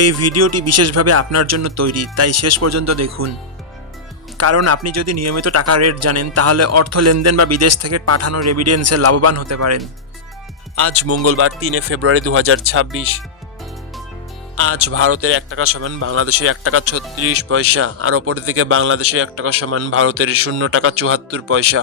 এই ভিডিওটি বিশেষভাবে আপনার জন্য তৈরি, তাই শেষ পর্যন্ত দেখুন। কারণ আপনি যদি নিয়মিত টাকা রেট জানেন, তাহলে অর্থ লেনদেন বা বিদেশ থেকে পাঠানো রেভিডেন্সে লাভবান হতে পারেন। আজ মঙ্গলবার, তিনে ফেব্রুয়ারি দু হাজার ছাব্বিশ। আজ ভারতের এক টাকা সমান বাংলাদেশের এক টাকা ছত্রিশ পয়সা, আর অপরদিকে বাংলাদেশের এক টাকা সমান ভারতের শূন্য টাকা চুয়াত্তর পয়সা।